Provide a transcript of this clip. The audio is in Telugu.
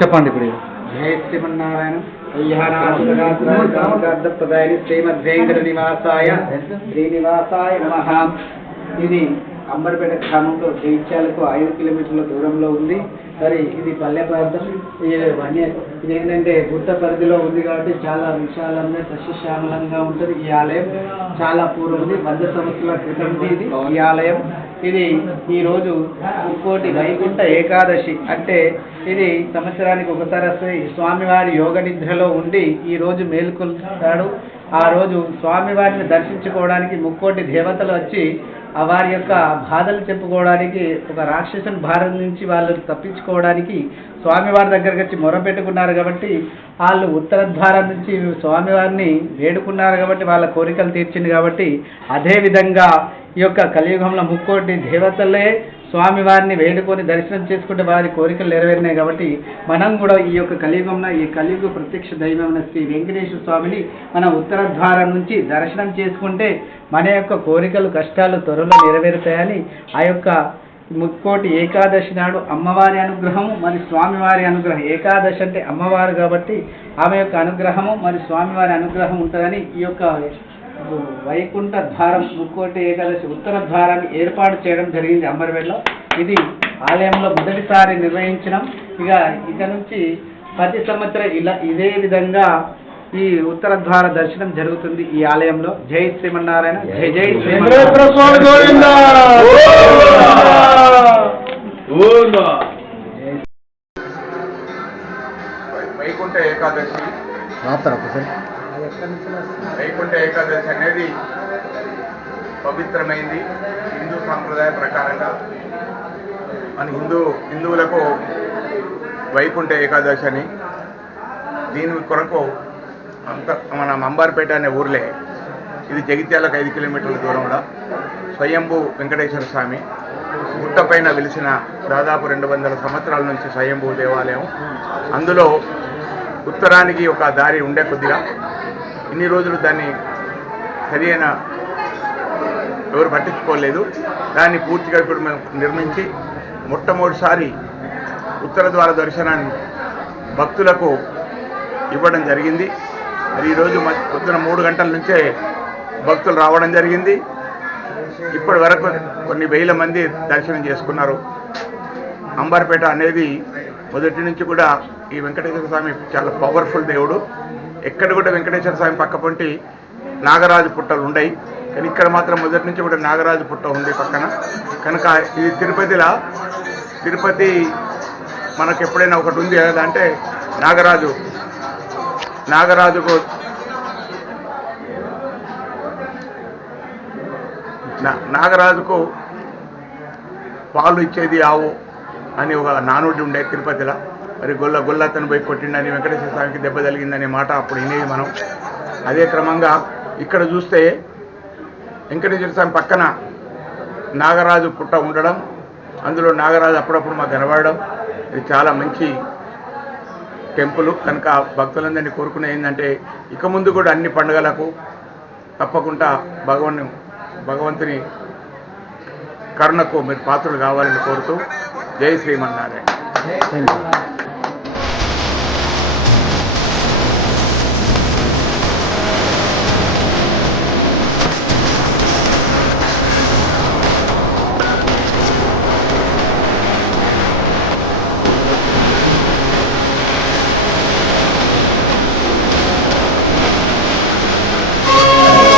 చెప్పండి. ఇప్పుడు జయ శ్రీమన్నారాయణ ప్రదాయని శ్రీమద్వేంకట నివాసాయ శ్రీనివాసాయ నమః. ఇది అంబర్పేట గ్రామంలో జైత్యాలకు 5 కిలోమీటర్ల దూరంలో ఉంది. మరి ఇది పల్లె ప్రాంతం. ఇది ఏంటంటే గుట్ట పరిధిలో ఉంది కాబట్టి చాలా విశాలంగా సస్యశ్యామలంగా ఉంటుంది. ఈ ఆలయం చాలా పూర్వది, 100 సంవత్సరాల క్రితంది ఇది ఈ ఆలయం. ఇది ఈరోజు ఇంకోటి వైకుంఠ ఏకాదశి, అంటే ఇది సంవత్సరానికి ఒకసారి వస్తుంది. స్వామివారి యోగ నిద్రలో ఉండి ఈరోజు మేలుకొల్తాడు. ఆ రోజు స్వామివారిని దర్శించుకోవడానికి ముక్కోటి దేవతలు వచ్చి వారి యొక్క బాధలు చెప్పుకోవడానికి, ఒక రాక్షసుని భారం నుంచి వాళ్ళు తప్పించుకోవడానికి స్వామివారి దగ్గరకు వచ్చి మొరపెట్టుకున్నారు. కాబట్టి వాళ్ళు ఉత్తర ద్వారం నుంచి స్వామివారిని వేడుకున్నారు కాబట్టి వాళ్ళ కోరికలు తీర్చింది. కాబట్టి అదేవిధంగా ఈ యొక్క కలియుగంలో ముక్కోటి దేవతలే స్వామివారిని వేడుకొని దర్శనం చేసుకుంటే వారి కోరికలు నెరవేరినాయి. కాబట్టి మనం కూడా ఈ యొక్క కలియుగంలో ఈ కలియుగ ప్రత్యక్ష దైవమైన శ్రీ వెంకటేశ్వర స్వామిని మన ఉత్తర ద్వారం నుంచి దర్శనం చేసుకుంటే మన యొక్క కోరికలు కష్టాలు త్వరలో నెరవేరుతాయని ఆ యొక్క ముక్కోటి ఏకాదశి నాడు అమ్మవారి అనుగ్రహము మరి స్వామివారి అనుగ్రహం. ఏకాదశి అంటే అమ్మవారు కాబట్టి ఆమె యొక్క అనుగ్రహము మరి స్వామివారి అనుగ్రహం ఉంటుందని ఈ యొక్క వైకుంఠ ద్వారం ముక్కోటి ఏకాదశి ఉత్తర ద్వారాన్ని ఏర్పాటు చేయడం జరిగింది అంబర్పేటలో. ఇది ఆలయంలో మొదటిసారి నిర్వహించడం. ఇక నుంచి ప్రతి సంవత్సరం ఇదే విధంగా ఈ ఉత్తర ద్వార దర్శనం జరుగుతుంది ఈ ఆలయంలో. జై శ్రీమన్నారాయణ. జై జై శ్రీమన్నారాయణ. వైకుంఠ ఏకాదశి వైకుంఠ ఏకాదశి అనేది పవిత్రమైంది. హిందూ సాంప్రదాయ ప్రకారంగా మన హిందువులకు వైకుంఠ ఏకాదశి అని, దీని కొరకు మన అంబార్పేట అనే ఊర్లే, ఇది జగిత్యాలకు 5 కిలోమీటర్ల దూరంలో స్వయంభూ వెంకటేశ్వర స్వామి గుట్టపైన వెలిసిన దాదాపు 200 సంవత్సరాల నుంచి స్వయంభూ దేవాలయం. అందులో ఉత్తరానికి ఒక దారి ఉండే కొద్దిగా ఇన్ని రోజులు దాన్ని సరైన ఎవరు పట్టించుకోలేదు. దాన్ని పూర్తిగా ఇప్పుడు మేము నిర్మించి మొట్టమొదటిసారి ఉత్తర ద్వార దర్శనాన్ని భక్తులకు ఇవ్వడం జరిగింది. మరి ఈరోజు పొద్దున 3 గంటల నుంచే భక్తులు రావడం జరిగింది. ఇప్పటి వరకు కొన్ని వేల మంది దర్శనం చేసుకున్నారు. అంబర్పేట అనేది మొదటి నుంచి కూడా ఈ వెంకటేశ్వర స్వామి చాలా పవర్ఫుల్ దేవుడు. ఎక్కడ కూడా వెంకటేశ్వర స్వామి పక్క పొంటి నాగరాజు పుట్టలు ఉన్నాయి, కానీ ఇక్కడ మాత్రం మొదటి నుంచి కూడా నాగరాజు పుట్ట ఉంది పక్కన. కనుక ఇది తిరుపతి మనకు ఎప్పుడైనా ఒకటి ఉంది కదా అంటే నాగరాజుకు పాలు ఇచ్చేది ఆవు అని ఒక నానుడి ఉండే తిరుపతిలో. మరి గొల్లతను పోయి కొట్టిండని వెంకటేశ్వర స్వామికి దెబ్బ తగిలిందనే మాట అప్పుడు వినేది మనం. అదే క్రమంగా ఇక్కడ చూస్తే వెంకటేశ్వర స్వామి పక్కన నాగరాజు పుట్ట ఉండడం, అందులో నాగరాజు అప్పుడప్పుడు మాకు కనబడడం, ఇది చాలా మంచి టెంపుల్. కనుక భక్తులందరినీ కోరుకునే ఏంటంటే ఇక ముందు కూడా అన్ని పండుగలకు తప్పకుండా భగవంతుని కరుణకు మీరు పాత్రలు కావాలని కోరుతూ జై శ్రీమన్నారాయణ.